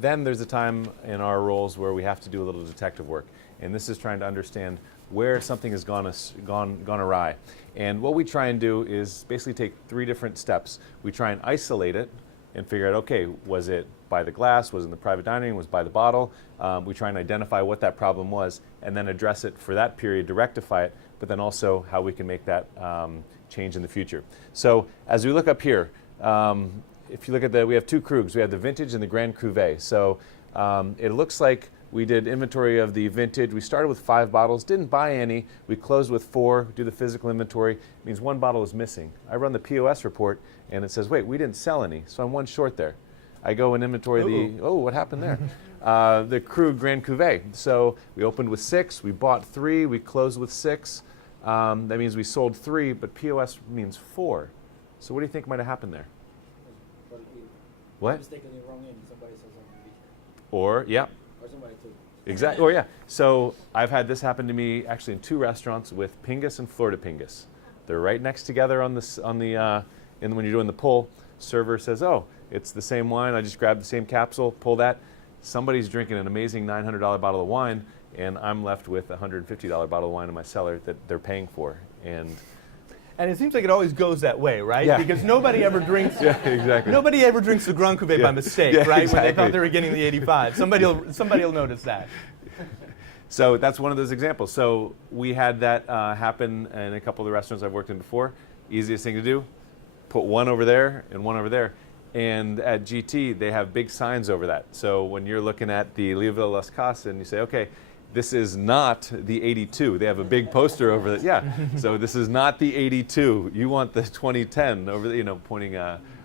Then there's a time in our roles where we have to do a little detective work. And this is trying to understand where something has gone awry. And what we try and do is basically take 3 different steps. We try and isolate it and figure out, okay, was it by the glass, was it in the private dining room, was it by the bottle? We try and identify what that problem was and then address it for that period to rectify it, but then also how we can make that change in the future. So as we look up here, if you look at we have 2 Krugs. We have the Vintage and the Grand Cuvée. So it looks like we did inventory of the Vintage. We started with 5 bottles, didn't buy any. We closed with 4, do the physical inventory. It means 1 bottle is missing. I run the POS report and it says, wait, we didn't sell any, so I'm 1 short there. I go and inventory what happened there? The Krug Grand Cuvée. So we opened with 6, we bought 3, we closed with 6. That means we sold 3, but POS means 4. So what do you think might have happened there? What? Mistakenly wrong end. Somebody says something. Or, yeah. Or somebody took. Exactly. Or, yeah. So I've had this happen to me actually in 2 restaurants with Pingus and Florida Pingus. They're right next together when you're doing the pull. Server says, oh, it's the same wine. I just grabbed the same capsule, pull that. Somebody's drinking an amazing $900 bottle of wine, and I'm left with a $150 bottle of wine in my cellar that they're paying for. And it seems like it always goes that way, right? Yeah. Because nobody ever drinks. Yeah, exactly. Nobody ever drinks the Grand Cuvée by mistake, Yeah, right? exactly. When they thought they were getting the 85. Somebody'll notice that. So that's one of those examples. So we had that happen in a couple of the restaurants I've worked in before. Easiest thing to do, put 1 over there and 1 over there. And at GT, they have big signs over that. So when you're looking at the Leoville Las Casas and you say, okay, this is not the 82. They have a big poster over that. Yeah, so this is not the 82. You want the 2010 over the, pointing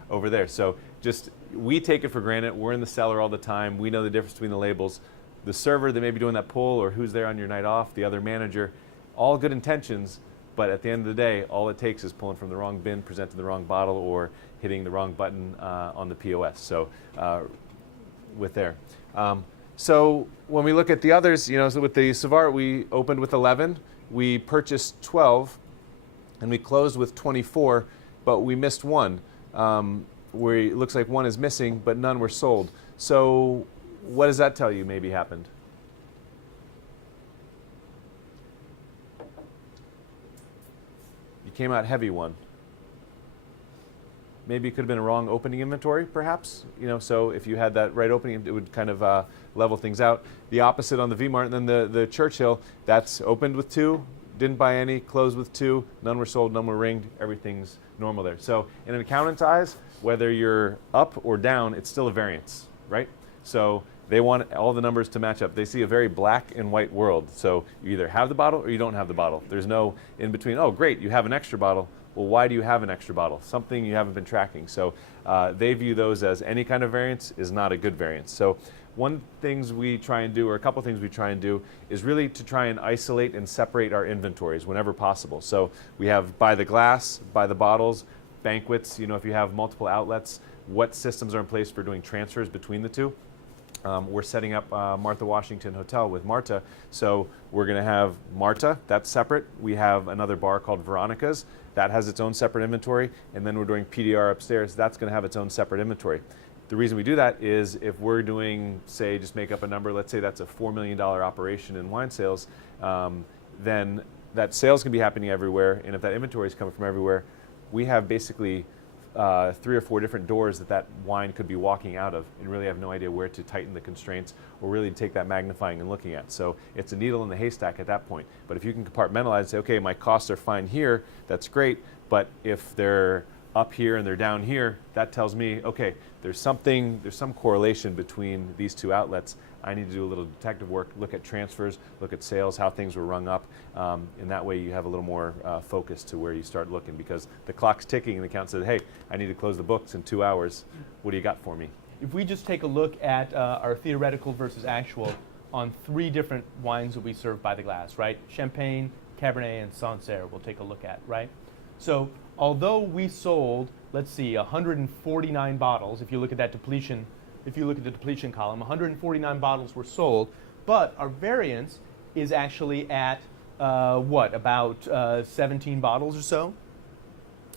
over there. So just, we take it for granted. We're in the cellar all the time. We know the difference between the labels. The server that may be doing that pull, or who's there on your night off, the other manager, all good intentions, but at the end of the day, all it takes is pulling from the wrong bin, presenting the wrong bottle, or hitting the wrong button on the POS. So with there. So when we look at the others, so with the Savart, we opened with 11, we purchased 12, and we closed with 24, but we missed 1. Where it looks like 1 is missing, but none were sold. So what does that tell you maybe happened? You came out heavy 1. Maybe it could have been a wrong opening inventory, perhaps. So if you had that right opening, it would kind of level things out. The opposite on the V-Mart, and then the Churchill, that's opened with 2, didn't buy any, closed with 2, none were sold, none were ringed, everything's normal there. So in an accountant's eyes, whether you're up or down, it's still a variance, right? So they want all the numbers to match up. They see a very black and white world. So you either have the bottle or you don't have the bottle. There's no in between, oh great, you have an extra bottle. Well, why do you have an extra bottle? Something you haven't been tracking. So they view those as any kind of variance is not a good variance. So one things we try and do, or a couple things we try and do, is really to try and isolate and separate our inventories whenever possible. So we have by the glass, by the bottles, banquets, if you have multiple outlets, what systems are in place for doing transfers between the 2. We're setting up Martha Washington Hotel with Marta. So we're going to have Marta, that's separate. We have another bar called Veronica's. That has its own separate inventory. And then we're doing PDR upstairs. That's going to have its own separate inventory. The reason we do that is if we're doing, say, just make up a number, let's say that's a $4 million operation in wine sales, then that sales can be happening everywhere. And if that inventory is coming from everywhere, we have basically 3 or 4 different doors that wine could be walking out of, and really have no idea where to tighten the constraints or really take that magnifying and looking at. So it's a needle in the haystack at that point. But if you can compartmentalize and say, okay, my costs are fine here, that's great, but if they're up here and they're down here, that tells me, okay, there's some correlation between these 2 outlets. I need to do a little detective work, look at transfers, look at sales, how things were rung up. And that way you have a little more focus to where you start looking, because the clock's ticking and the account says, hey, I need to close the books in 2 hours. What do you got for me? If we just take a look at our theoretical versus actual on 3 different wines that we serve by the glass, right? Champagne, Cabernet, and Sancerre we'll take a look at, right? So although we sold, let's see, 149 bottles, if you look at that depletion, if you look at the depletion column, 149 bottles were sold, but our variance is actually at, about 17 bottles or so?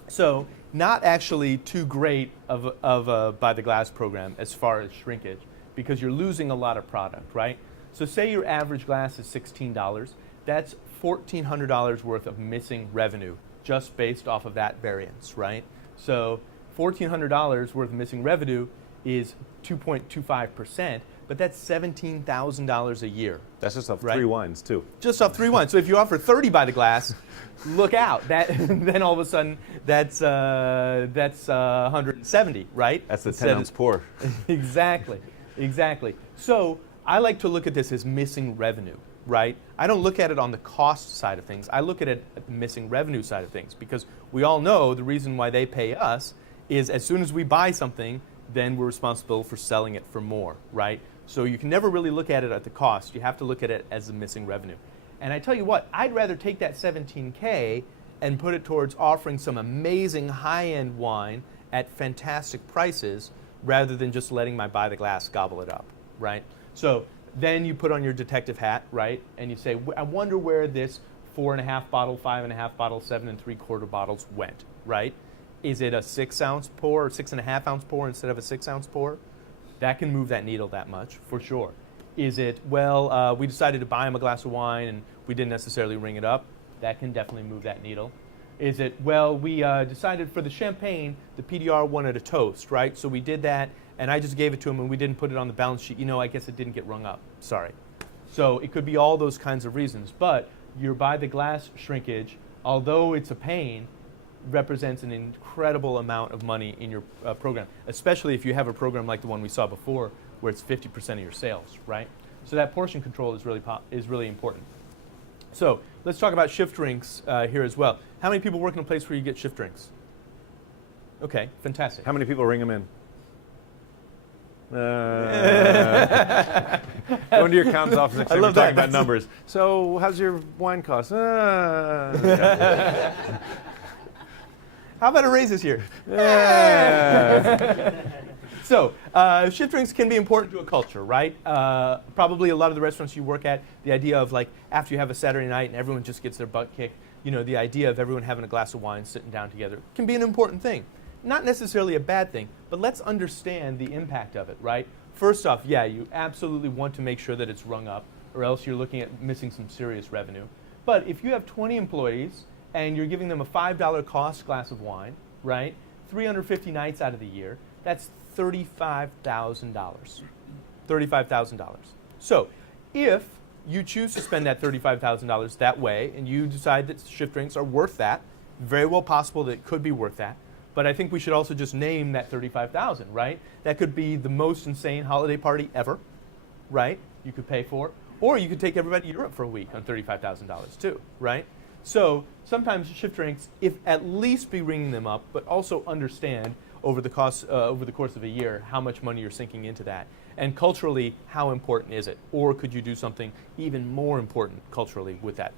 So not actually too great of a by the glass program as far as shrinkage, because you're losing a lot of product, right? So say your average glass is $16. That's $1,400 worth of missing revenue just based off of that variance, right? So $1,400 worth of missing revenue is 2.25%, but that's $17,000 a year. That's just off Right. 3 wines, too. Just off 3 wines. So if you offer 30 by the glass, look out. That then all of a sudden that's 170, right? That's the Instead 10-ounce pour. Exactly. So I like to look at this as missing revenue, right? I don't look at it on the cost side of things. I look at it at the missing revenue side of things, because we all know the reason why they pay us is as soon as we buy something, then we're responsible for selling it for more, right? So you can never really look at it at the cost. You have to look at it as the missing revenue. And I tell you what, I'd rather take that $17K and put it towards offering some amazing high-end wine at fantastic prices rather than just letting my buy the glass gobble it up, right? So then you put on your detective hat, right? And you say, I wonder where this 4.5 bottle, 5.5 bottle, 7 3/4 bottles went, right? Is it a 6-ounce pour or 6.5 ounce pour instead of a 6-ounce pour? That can move that needle that much, for sure. Is it, well, we decided to buy him a glass of wine and we didn't necessarily ring it up? That can definitely move that needle. Is it, well, we decided for the champagne, the PDR wanted a toast, right? So we did that, and I just gave it to him and we didn't put it on the balance sheet. I guess it didn't get rung up. Sorry. So it could be all those kinds of reasons. But your by the glass shrinkage, although it's a pain, represents an incredible amount of money in your program, especially if you have a program like the one we saw before where it's 50% of your sales, right? So that portion control is really important. So let's talk about shift drinks here as well. How many people work in a place where you get shift drinks? Okay, fantastic. How many people ring them in? Go into your accountant's office next time we're talking about numbers. So how's your wine cost? Okay. How about a raise this year? So, shift drinks can be important to a culture, right? Probably a lot of the restaurants you work at, the idea of like after you have a Saturday night and everyone just gets their butt kicked, the idea of everyone having a glass of wine, sitting down together, can be an important thing. Not necessarily a bad thing, but let's understand the impact of it, right? First off, yeah, you absolutely want to make sure that it's rung up, or else you're looking at missing some serious revenue. But if you have 20 employees and you're giving them a $5 cost glass of wine, right? 350 nights out of the year, that's $35,000. $35,000. So if you choose to spend that $35,000 that way and you decide that shift drinks are worth that, very well possible that it could be worth that. But I think we should also just name that $35,000, right? That could be the most insane holiday party ever, right? You could pay for. Or you could take everybody to Europe for a week on $35,000 too, right? So sometimes shift drinks, if at least be ringing them up, but also understand over the course of a year how much money you're sinking into that, and culturally how important is it, or could you do something even more important culturally with that